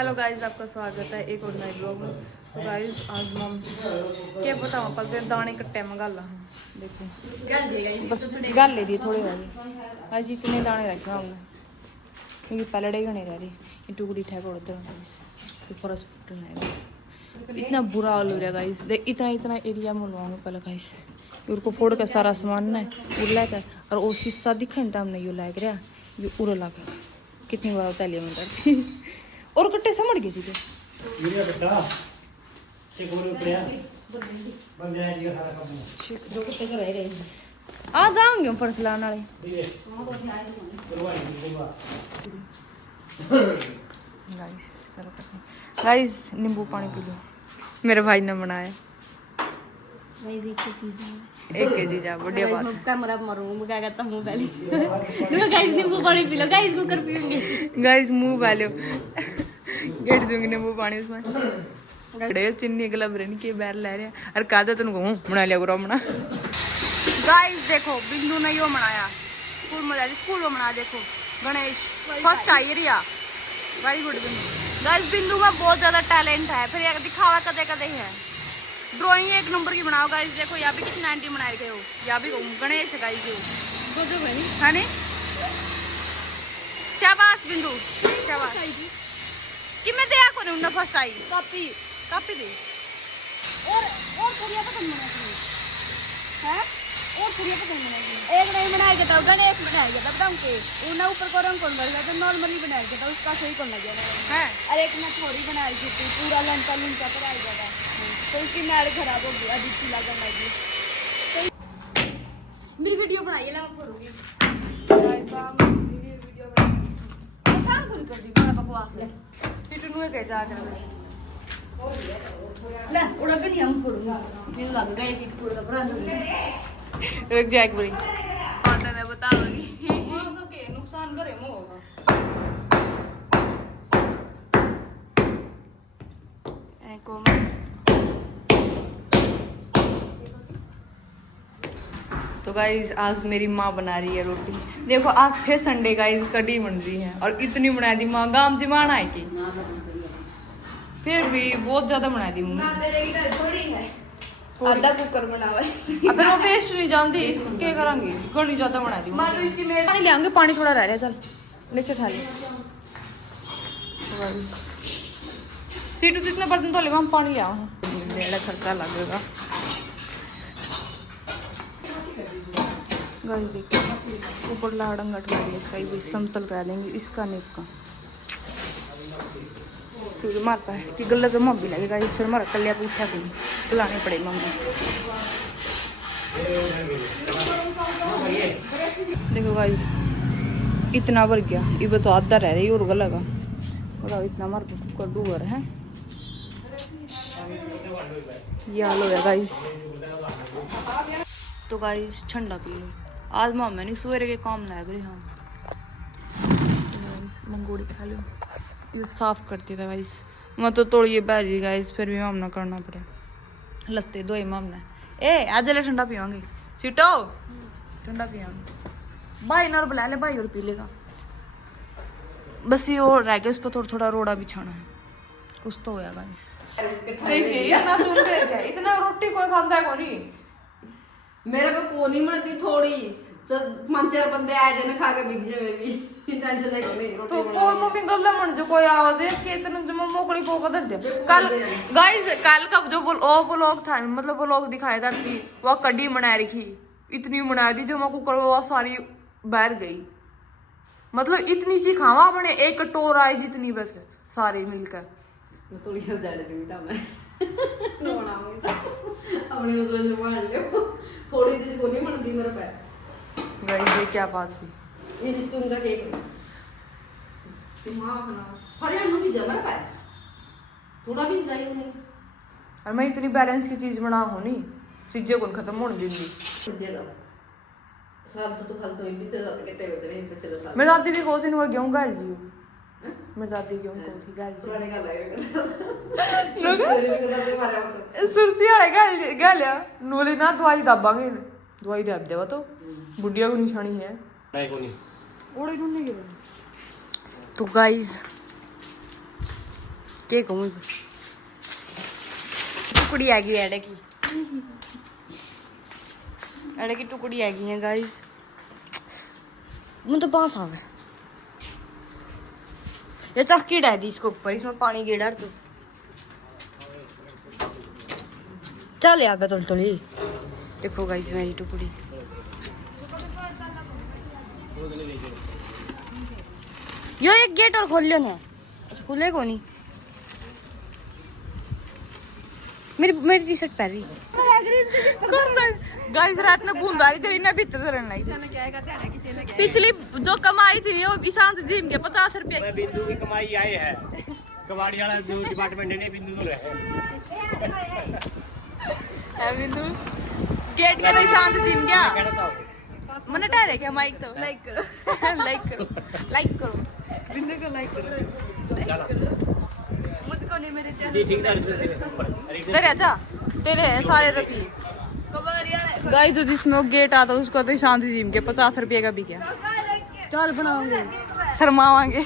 Hello guys, आपका स्वागत है एक और नए ब्लॉग में। तो गाइस आज मम क्या बताऊँ ਆਪਾਂ ਤੇ ਦਾਣੇ ਕੱਟੇ ਮੰਗਾਲਾ देखो बस गल ले दी थोड़े रह गए आज कितने दाने रखे हमने क्योंकि पहले डे गने रह रही ये टुकड़ी ठेक उड़ते हैं फरस है इतना बुरा हाल हो रहा गाइस इतना इतना एरिया में लवाऊंगा पहले गाइस को फोड़ के सारा सामान है ये लेकर और वो शीशा दिखा नहीं हमने यो लाग रहा ये उड़ लगा कितनी बार तैलिया में डरती और कट्टे समझ गए जी आ जाऊंगे फर्स लाने वाले गाइस नींबू पानी पी लो मेरे भाई ने बनाया एक के चीज बढ़िया बात है कैमरा मारूंगा क्या कहता हूं पहले देखो गाइस नींबू पानी पी लो गाइस कुकर पिएंगे गाइस मुंह वाले गेट दूंगी नींबू पानी उसमें गड़े चिन्नी गलब रही के बैर ले रहे और कहते तुम कहूं बना लिया करो अपना गाइस देखो बिंदु ने यो बनाया स्कूल में बना देखो Ganesh first I Riya very good Bindu guys Bindu में बहुत ज्यादा टैलेंट है फिर दिखावा कदे कदे है ड्राइंग एक नंबर की बनाओ गाइस देखो यहाँ भी कितनी आंटी बनाए गए हो यहाँ भी गणेश गाइस है नी शाबाश बिंदु शाबाश कि मैं दिया को नहीं फर्स्ट आई कॉपी कॉपी दे और थोड़ी पसंद बनाई है और थोड़ी पसंद बनाई एक नहीं बनाएगा तो गणेश बनाएगा तब बताऊं के उन्हें ऊपर को रंग कौन करेगा तो नॉर्मली बनाएगा तो उसका सही कौन लगेगा है अरे एक ने थोड़ी बनाई थी पूरा लंका लुंका पर आएगा था तो उसकी मैड खराब हो गई अभी पीला करना लगी मेरी वीडियो बनाइए ना मैं फोड़ूंगी वीडियो काम पूरी कर दी बड़ा बकवास है सीटू नु के जा कर ले उड़ा के नहीं हम फोड़ूंगा फिर लग गए कि पूरा भरा रुक जा एक बारी पता नहीं बताओगी तो के नुकसान करे मो होगा को तो गाइस आज मेरी माँ बना रही है रोटी देखो आज फिर संडे गाइस कड़ी बन रही है और इतनी बना दी माँ गांव जमाना है की फिर भी बहुत ज्यादा बना दी मम्मी आधा कुकर बनावा फिर वो वेस्ट नहीं जानती क्या करेंगे घनी ज्यादा बना दी मां तो इसकी मेड पानी ले आएंगे पानी थोड़ा रह रहा है चल नीचे उठा ले सीटू जितने बर्तन तो ले हम पानी ले आओ मेरा खर्चा लगेगा गाइस देखो ऊपर लाड़ंग अटका दिया इसका ये समतल करा देंगे इसका नहीं का फिर मार पाए कि गले तो मम्मी लगेगा फिर मारा कलिया पूछा भी बुलाने पड़े मम्मी देखो गाइस इतना भर गया ये तो आधा रह रही और गला का बताओ इतना मार कुकर डूबर है ये हाल हो गाइस तो गाइस ठंडा पी लो आज मामा नहीं सवेरे के काम लग रहे हाँ मंगोड़ी खा लो ये साफ करती था गाइस मैं तो तोड़िए भाजी गाइस फिर भी मामना करना पड़े लत्ते दो मामना ए आज ले ठंडा पियांगे सीटो ठंडा पियांगे भाई ना बुला ले भाई और पी लेगा बस ये और रह गया उस पर थोड़ा थोड़ा रोड़ा बिछाना है कुछ तो होया गाइस देखिए इतना चुन दे गया इतना रोटी कोई खाता है कोनी मेरे पे कोनी बनती थोड़ी मन चार बंदे आए थे ना खा के बिक जाए भी टेंशन नहीं कोनी रोटी तो कोई मम्मी गल्ला मन जो कोई आवाज है कि इतना जो मोकड़ी को कर दे कल गाइस कल का जो व्लॉग था मतलब व्लॉग दिखाया था कि वो कड़ी बना रखी इतनी बना दी जो मैं कुकर वो सारी बह गई मतलब इतनी सी खावा अपने एक कटोर आई जितनी बस सारे मिलकर मैं थोड़ी उजाड़ दूंगी तो मैं बनाऊंगी तो अपनी सोच मान लियो थोड़ी चीज को नहीं बनती मेरे पे गाइस ये क्या बात हुई ये रिश्तों का केक दिमाग ना सारे अनु भी जमा पाए थोड़ा भी दाई नहीं और मैं इतनी बैलेंस की चीज बना हूं नहीं चीजें कौन खत्म होने देंगी साल तो फालतू ही पीछे जाते के टेबल पे पिछले साल मेरी दादी भी कोसी नहीं गेहूं गाल जी मेरी दादी गेहूं कोसी गाल जी पुराने का लगेगा सुरसी वाले गालिया नूले ना दवाई दाबांगे दवाई दाब देवा तो बुढ़िया को निशानी है नहीं कोनी ओड़े नुने के तो गाइस के कहूँ टुकड़ी आ गई एड़े की टुकड़ी आ गई है गाइस। मुझे तो बांस आ गया। ये चक्की डाल दी इसको ऊपर, इसमें पानी गिर डाल तू। चल आ गया थोड़ी। देखो गाइस मेरी टुकड़ी। यो एक गेट और खोल लो ना। अच्छा खुले को नहीं। मेरी टी शर्ट पहन रही। गाइस रात में बूंद आ रही थी ना भीतर से रहना ही। पिछली जो कमाई थी वो ईशांत जिम के 50 रुपए। बिंदु की कमाई आई है। कबाड़ी वाला जो डिपार्टमेंट ने बिंदु को रहे है बिंदु गेट के तो ईशांत जिम गया। मैंने डाले क्या माइक तो लाइक करो लाइक करो बिंदु को लाइक करो। मुझको नहीं मेरे चैनल ठीक तेरे अच्छा तेरे सारे रुपये गाइस जो जिसमें गेट आता उसको तो शांति जिम के 50 रुपये का भी क्या। चल बनाओगे शर्मावांगे। आ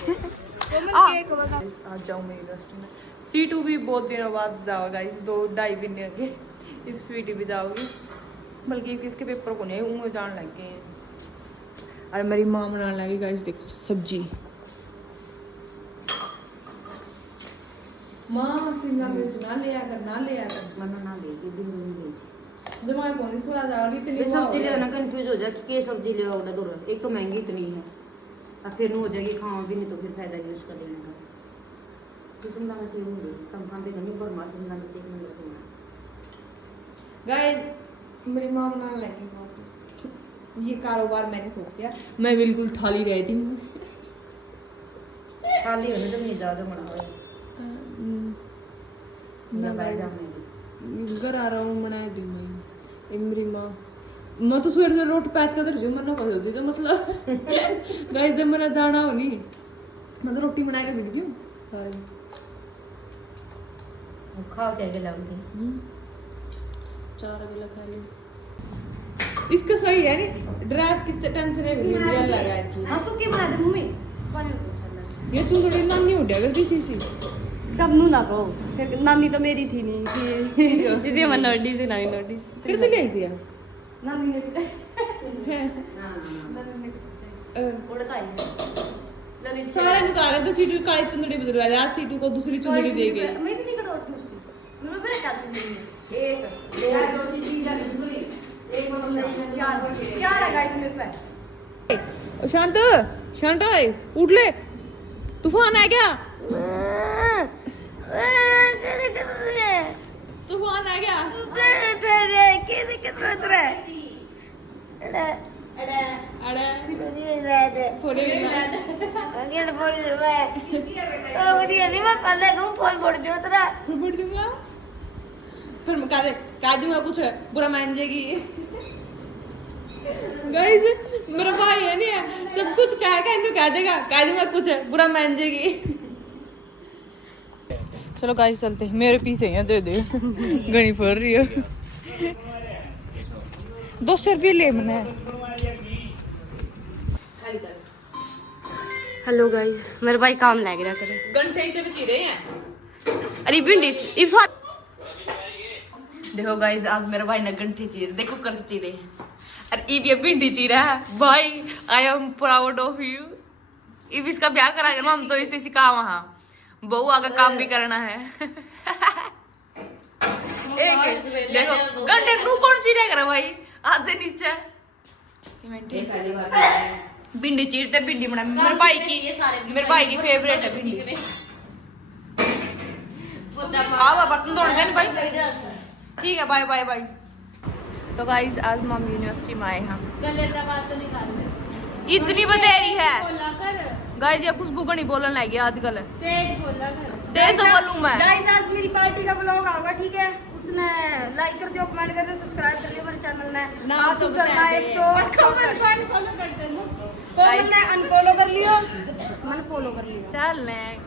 जाओ मेरी दोस्त में C2 भी बहुत दिनों बाद जाओ गाइस 2-2.5 महीने के। इफ स्वीटी भी जाओगी बल्कि किसके पेपर को नहीं उन्हें जान लग गए हैं। अरे मेरी माँ बनाने लगी गाइस देखो सब्जी। माँ शिमला मिर्च ना ले आकर मना ना लेगी बिंदु नहीं लेगी। जब मैं कौन सी आ रही इतनी सब्जी ले ना कंफ्यूज हो जाए कि क्या सब्जी ले आओ ना दूर। एक तो महंगी इतनी है और फिर हो जाएगी खावा भी नहीं तो फिर फायदा नहीं उसका लेने का। तो शिमला मिर्च होंगे कम खाते नहीं पर मां शिमला मिर्च एक नंबर का। गाइस मेरी माँ बनाने लगी बहुत। ये कारोबार मैंने सोच लिया। मैं बिल्कुल थाली रहती हूँ। खाली होने तो नहीं ज्यादा बनाओ ना गाइस घर आ रहा हूँ बनाए दी मैं मेरी माँ तो सवेरे से रोटी पैक कर जो मरना कर होती तो मतलब गाइस जब मेरा दाना होनी मैं तो रोटी बना के बिक दूँ सारे खाओ क्या लाऊंगी 4 अगला खा ली। इसका सही है नहीं ड्रेस की टेंशन है रियल लगा है। हां सुकी बना दे मम्मी ये तू थोड़ी नानी उठ गया किसी सी कब नू ना कहो फिर नानी तो मेरी थी नहीं थी इसे मन नोडी से नानी नोडी फिर तो गई थी नानी ने उड़ता ही सारे निकाल तो सीटू काली चुंदड़ी बदल वाले आज सीटू को दूसरी चुंदड़ी दे गए। मैं भी नहीं कटोट मुश्किल मैं बड़े क्या चुंदड़ी एक यार दो सी चीज है चुंदड़ी एक मतलब नहीं चार है गाइस मेरे पे। शांत शांत उठ ले तूफान आ गया तूफान आ गया। फिर मैं कह दूंगा कुछ बुरा मान जाएगी। गाइस मेरा भाई है नहीं है सब कुछ कह देगा कह दूंगा कुछ बुरा मान जाएगी। चलो गाइस चलते मेरे पीछे हैं दे दे गणी पड़ रही है 200 रुपये ले मैंने। हेलो गाइस मेरे भाई काम लग रहा करे घंटे से भी चिरे हैं। अरे भिंडी देखो गाइस आज मेरे भाई ने घंटे चीर देखो कर चिरे हैं। अरे इब ये भिंडी चीरा है भाई I am proud of you. इब इसका ब्याह करा ना हम तो इसे सिखा वहाँ बहू आगे काम भी करना है। देखो घंटे नू कौन चीरे करा भाई आधे नीचे भिंडी चीरते भिंडी बना मेरे भाई की फेवरेट है भिंडी। आओ बर्तन धोने देन भाई ठीक है बाय बाय बाय। तो गाइस आज हम यूनिवर्सिटी में आए हैं। इतनी बतेरी है गाइस ये खुशबू को नहीं बोलने लगी आजकल तेज तो बोलूं मैं। गाइस आज मेरी पार्टी का ब्लॉग आएगा ठीक है उसमें लाइक कर दियो कमेंट कर दियो सब्सक्राइब कर दियो मेरे चैनल में। आप सुनना 100 ने अनफॉलो कर लियो मन फॉलो कर लियो चल ने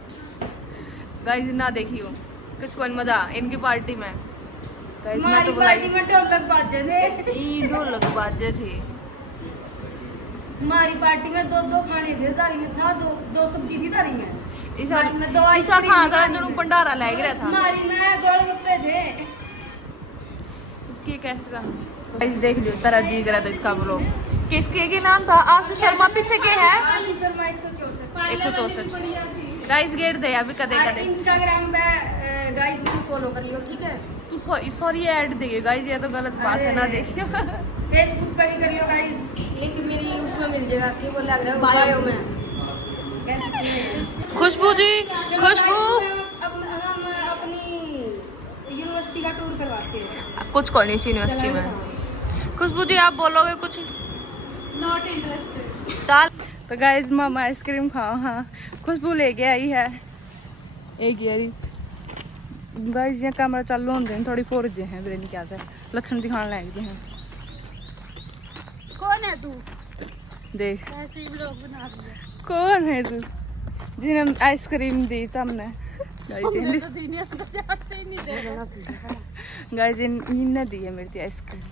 गाइस ना देखियो कुछ कौन मजा इनकी पार्टी में। गाइस मैं तो पार्टी में ढोलक बाजे थे ई ढोलक बाजे थे। हमारी पार्टी में 2 खाने थे थाली में था 2 सब्जी थी थाली में इसका खाना था जो भंडारा ले गया था ठीक है इसका गाइस देख लियो तेरा जी करा तो इसका ब्लॉग किसके के नाम था आशु शर्मा पीछे के है 164 गाइस गेट दे अभी कदे कदे इंस्टाग्राम पे गाइस मुझे फॉलो कर लियो ठीक है तू सॉरी ऐड दे गाइस ये तो गलत बात है ना देखियो फेसबुक पे भी कर लियो गाइस लिंक मेरी उसमें मिल जाएगा कि वो लग रहा है बायो में खुशबू जी खुशबू अब हम अपनी यूनिवर्सिटी का टूर करवाते हैं कुछ कॉलेज यूनिवर्सिटी में खुशबू जी आप बोलोगे कुछ नॉट इंटरेस्टेड चल तो गाइस मामा आइसक्रीम खाओ हाँ खुशबू लेके आई है एक यारी गाइस ये कैमरा चालू होंगे हैं थोड़ी फोर जे हैं मेरे नहीं क्या है लक्षण दिखाने लग गए हैं कौन है तू देख ऐसे ही व्लॉग बना दिया कौन है तू जिन्हें आइसक्रीम दी तमने तो दीने तो जाते ही नहीं दे गाइस इन्हें दी है मेरी आइसक्रीम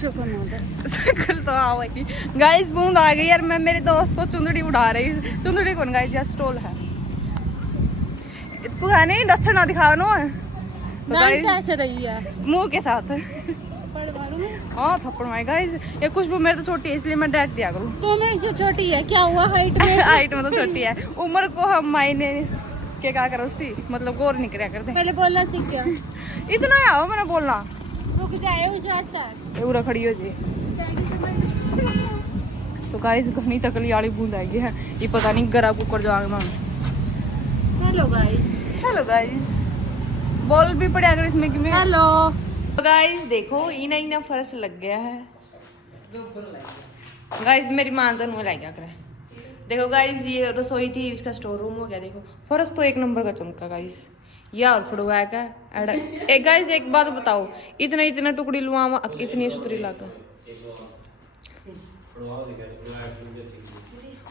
सकल तो आओगी गाइस बूंद आ गई यार मैं मेरे दोस्त को चुंदड़ी उड़ा रही चुंदड़ी कौन गाइस या स्टॉल है तू है नहीं लक्षण ना दिखा नो तो गाइस कैसे रही है मुंह के साथ हाँ थप्पड़ मारे गाइस ये खुशबू मेरे तो छोटी है इसलिए मैं डांट दिया करूँ तो मैं इससे छोटी है क्या हुआ हाइट में हाइट में तो छोटी है उम्र को हम मायने के क्या करो उसकी मतलब गौर नहीं कराया करते पहले बोलना सीख गया इतना आओ मैंने बोलना रुक जाए उस रास्ता पूरा खड़ी हो जी तो गाइस घनी तकली वाली बूंद आई है ये पता नहीं गरा कुकर जाओगे मैं हेलो गाइस बोल भी पड़े अगर इसमें कि मैं हेलो तो गाइस देखो इना इना फर्श लग गया है गाइस मेरी मां तो नहीं लाई क्या करे देखो गाइस ये रसोई थी इसका स्टोर रूम हो गया देखो फर्श तो एक नंबर का चमका गाइस यार फड़वा का एक गाइस एक बात बताओ इतना इतना टुकड़ी लुआ इतनी सुतरी लागा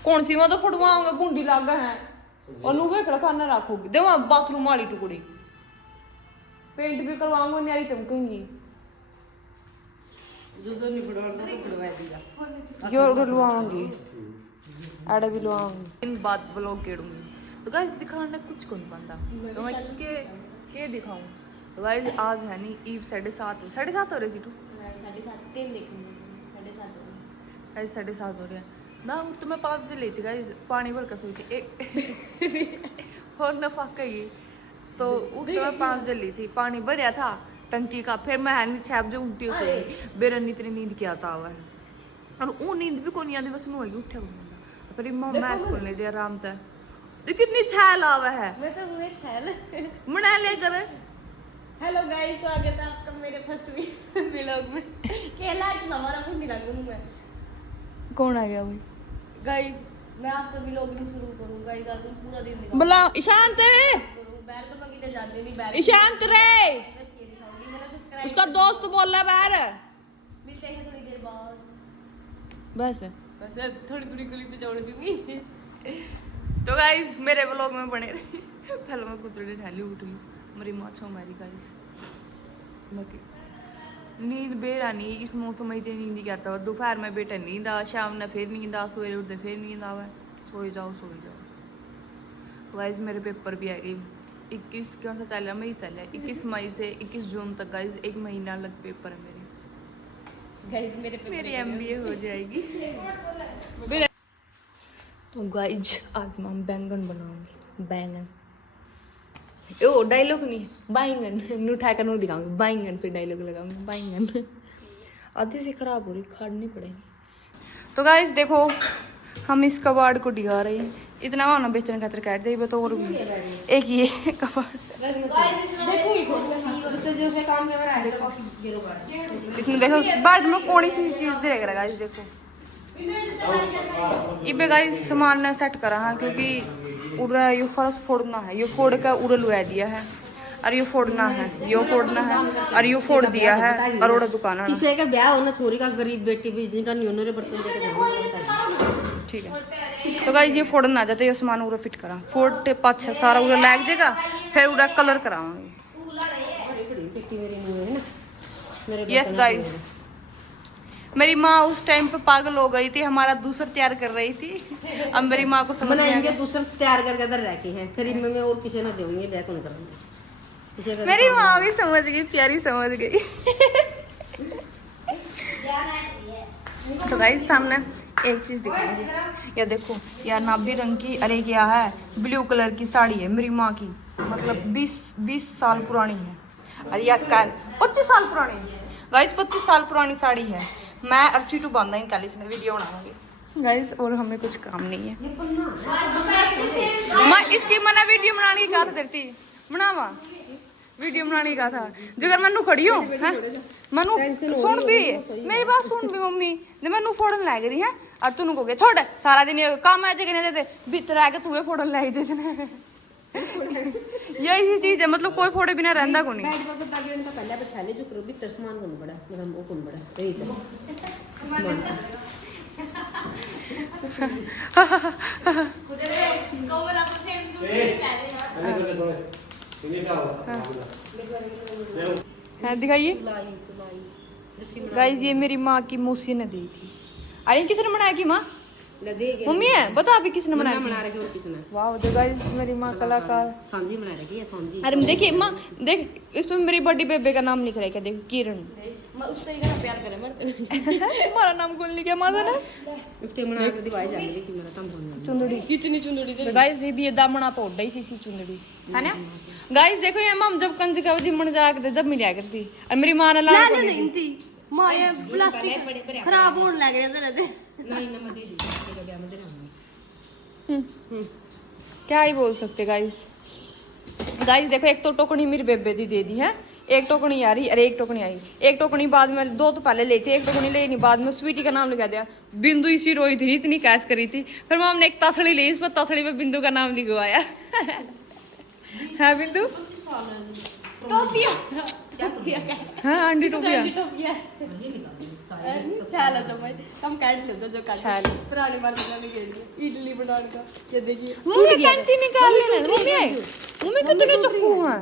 कौन सी मैं तो फड़वाऊंगा बूंदी लागा है और लुगे खड़ा खाना रखोगी देखो बाथरूम वाली टुकड़ी पेंट भी करवाऊंगा न्यारी चमकूंगी योर लुआऊंगी एड़ा भी लुआऊंगी इन बात ब्लॉग केड़ूंगी तो गाइस दिखाना कुछ कौन पाता तो मैं के दिखाऊं तो गाइस आज है नहीं ईव 7:30 हो रही सीटू 7:30 हो रही है ना उठ तो मैं 5 बजे लेती गाइस पानी भर कर सोई थी और न फाका ही तो उठ तो मैं 5 बजे ली थी पानी भरया था टंकी का फिर मैं है नहीं 6 बजे उल्टी सोई बेरा इतनी नींद क्या आता हुआ है और वो नींद भी कोनी आती बस नुआई उठे फिर मैं स्कूल ले दिया आराम से तो कितनी छैल आवा है मैं तो हुए छैल मना ले कर हेलो गाइस स्वागत है आपका मेरे फर्स्ट व्लॉग में केला हमारा मुंडी लागू मैं कौन आ गया भाई गाइस मैं आज से व्लॉगिंग शुरू करूं गाइस आज हम पूरा दिन दिखाऊंगी बुला ईशांत बैर तो मंगी ते जाते नहीं बैर ईशांत रे मैं ये दिखाऊंगी मेरा सब्सक्राइब उसका दोस्त बोल रहा है बाहर मिलते हैं थोड़ी देर बाद बस बस थोड़ी थोड़ी क्लिप पे जोड़ दूंगी तो गाइस मेरे व्लॉग में बने रही पहले मैं कुतरे ढाली उठ गई मेरी माँ छो मारी गाइस नींद बेरा नहीं इस मौसम में नींद क्या आता दोपहर में बेटा नींद आ शाम में फिर नींद आ सवेरे उठते फिर नींद आवे सोए जाओ गाइस मेरे पेपर भी आ गए 21 कौन सा चल रहा मई चल रहा है 21 मई से 21 जून तक गाइस 1 महीना लग पेपर है मेरे गाइस मेरे पेपर मेरी MBA हो जाएगी तो गाइज आज मैं बैंगन बनाऊंगी बैंगन ओ डायलॉग नहीं बैंगन नुठा कर नु दिखाऊंगी बैंगन फिर डायलॉग लगाऊंगी बैंगन आधी से खराब हो रही खाड़नी पड़ेगी तो गाइज देखो हम इस कबाड़ को डिगा रहे हैं इतना वाना बेचने खातिर काट दे तो और एक ये कबाड़ इसमें देखो बाद में कौन सी चीज देगा गाइज देखो इबे गाइस सामान ने सेट करा है क्योंकि उड़ा ये फर्श फोड़ना है ये फोड़ कर उड़ा लुआ दिया है और ये फोड़ना है ये फोड़ना है और ये फोड़ दिया है और उड़ा दुकान है किसी का ब्याह होना छोरी का गरीब बेटी भी जिनका नहीं होने बर्तन देके ठीक है तो गाइस ये फोड़ना आ जाता है ये सामान उड़ा फिट करा फोड़ पाछा सारा उड़ा लग जाएगा फिर उड़ा कलर करावांगे यस गाइस मेरी माँ उस टाइम पे पागल हो गई थी, हमारा दूसर तैयार कर रही थी। अब मेरी माँ को समझ नहीं आ बनाएंगे गया। दूसरा तैयार करके इधर रखे हैं, फिर इनमें मैं और किसी ने देंगे, बैक कौन करेंगे किसी का मेरी माँ भी समझ गई, प्यारी समझ गई। तो गाइस सामने एक चीज दिखाऊंगी, या देखो यार नाभी रंग की, अरे क्या है, ब्लू कलर की साड़ी है मेरी माँ की, मतलब 20 साल पुरानी है। अरे यार कल 25 साल पुरानी है गाइस, 25 साल पुरानी साड़ी है। मैं अर्सी टू बांधा इन कल इसने वीडियो बनाऊंगी गाइस, और हमें कुछ काम नहीं है। मैं इसकी मना वीडियो बनाने की कहा था, तेरी बनावा वीडियो बनाने का था, जगह मनु खड़ी हो हैं, मनु सुन भी मेरी बात सुन भी मम्मी, जब मनु फोड़न लग रही है और तू को गया छोड़ सारा दिन ये काम ऐसे कहने देते भीतर आके तू फोड़न लग जिसने यही चीज है, मतलब कोई फोड़े बिना रहंदा को नहीं। बैठ पर ताकि उनका पहले बचा ले, जो करो भीतर सामान कौन बड़ा, मतलब वो कौन बड़ा यही है दिखाइए गाइस, ये मेरी माँ की मौसी ने दी थी। अरे किसने बनाया की माँ? मम्मी है, बता अभी किसने बनाया? बना रखी और किसने? वाह तो गाइस मेरी माँ कलाकार। सांझी बना रखी है, सांझी। अरे देखिए माँ, देख इसमें मेरी बड़ी बेबे का नाम लिख रहा है, क्या देखो किरण। उससे इतना प्यार करे मत तुम्हारा नाम कौन लिखा माँ ने? उसके मना के दिवाई जा रही कि मेरा काम होना चुंदड़ी, कितनी चुंदड़ी दे गाइस, ये भी ये दामना तो उड़ ही सी चुंदड़ी है ना गाइस। देखो ये माँ जब कंज का मन जा के जब मिला करती, और मेरी माँ ने ला थी मां ये प्लास्टिक खराब होने लग रहे थे नहीं ना, मैं दे दी तेरे ब्याह में देना। क्या ही बोल सकते गाइस। गाइस देखो एक तो टोकनी मेरी बेबे दी दे दी है, एक टोकनी आ रही, अरे एक टोकनी आई, एक टोकनी बाद में, दो तो पहले ले थी, एक टोकनी ले नहीं, बाद में स्वीटी का नाम लिखा दिया। बिंदु इसी रोई थी, इतनी कैश करी थी, फिर मम्मी ने एक तसड़ी ली, इस पर तसड़ी पे बिंदु का नाम लिखवाया। है बिंदु टोपिया हाँ आंटी टोपिया छाला चम्मच कम काट लेते जो काट छाल पुरानी बार बनाने के लिए इडली बनाने का, ये देखिए मम्मी कैंची निकाल लेना मम्मी आई, मम्मी कितने चक्कू हैं,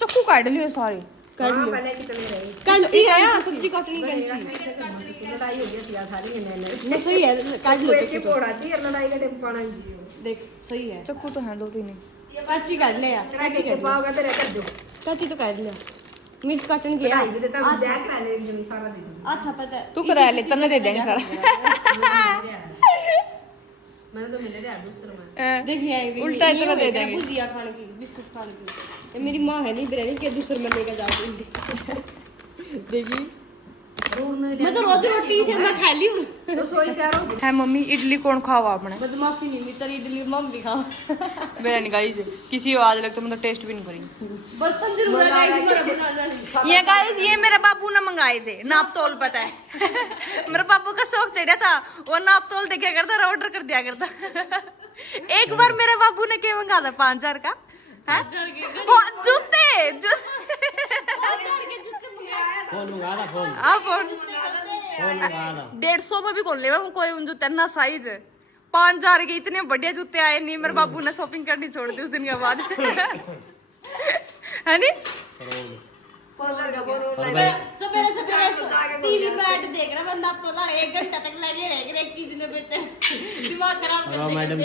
चक्कू काट लियो सारे काट लो पहले कितने रहे कैंची है यार, सब्जी काटने की कैंची लड़ाई हो गई थी सारी है मैंने सही है, काट लो एक ही पोड़ा थी लड़ाई का टेम पाना देख सही है, चक्कू तो है दो तीन, काची काट ले यार काची के पाओगा तेरे कर दो कैंची तो काट लिया, मिर्च काटन गया लड़ाई भी देता देख रहा है एकदम सारा दे दूं आ था पता तू करा ले, तन्ने दे देंगे सारा। मैंने तो मिल रहा दूसरा में देखिए उल्टा इतना दे देंगे, भुजिया खाने की, बिस्कुट खाने की, ये मेरी माँ है नहीं बिरयानी के दूसरे में लेकर जाओ देखिए मैं तो रोज रोटी से मैं खा ली हूं रसोई तैयार हो है। मम्मी इडली कौन खावा आपने? बदमाशी नहीं मी तेरी इडली मम्मी खाओ बिरयानी गाइस किसी आज लगता मतलब टेस्ट भी नहीं करी। बर्तन जरूर है गाइस मेरा बनाना ये गाइस ये मेरे बाबू ने मंगाए थे, नाप तोल पता है। मेरे बाबू का शौक चढ़ा था, वो नाप तोल देखा करता, ऑर्डर कर दिया करता। एक बार मेरे बाबू ने क्या मंगा था 5000 का जूते, फोन मंगा ला, फोन फोन फोन मंगा ला। 150 में भी खोल ले कोई उन जूते ना साइज 5000 के इतने बढ़िया जूते आए नहीं, मेरे बाबू ने शॉपिंग करनी छोड़ दी उस दिन के बाद। है नी सवेरे टीवी बैठ देख रहा बंदा तो 1 घंटा तक लगे रह गए एक चीज ने बेचे दिमाग खराब कर मैडम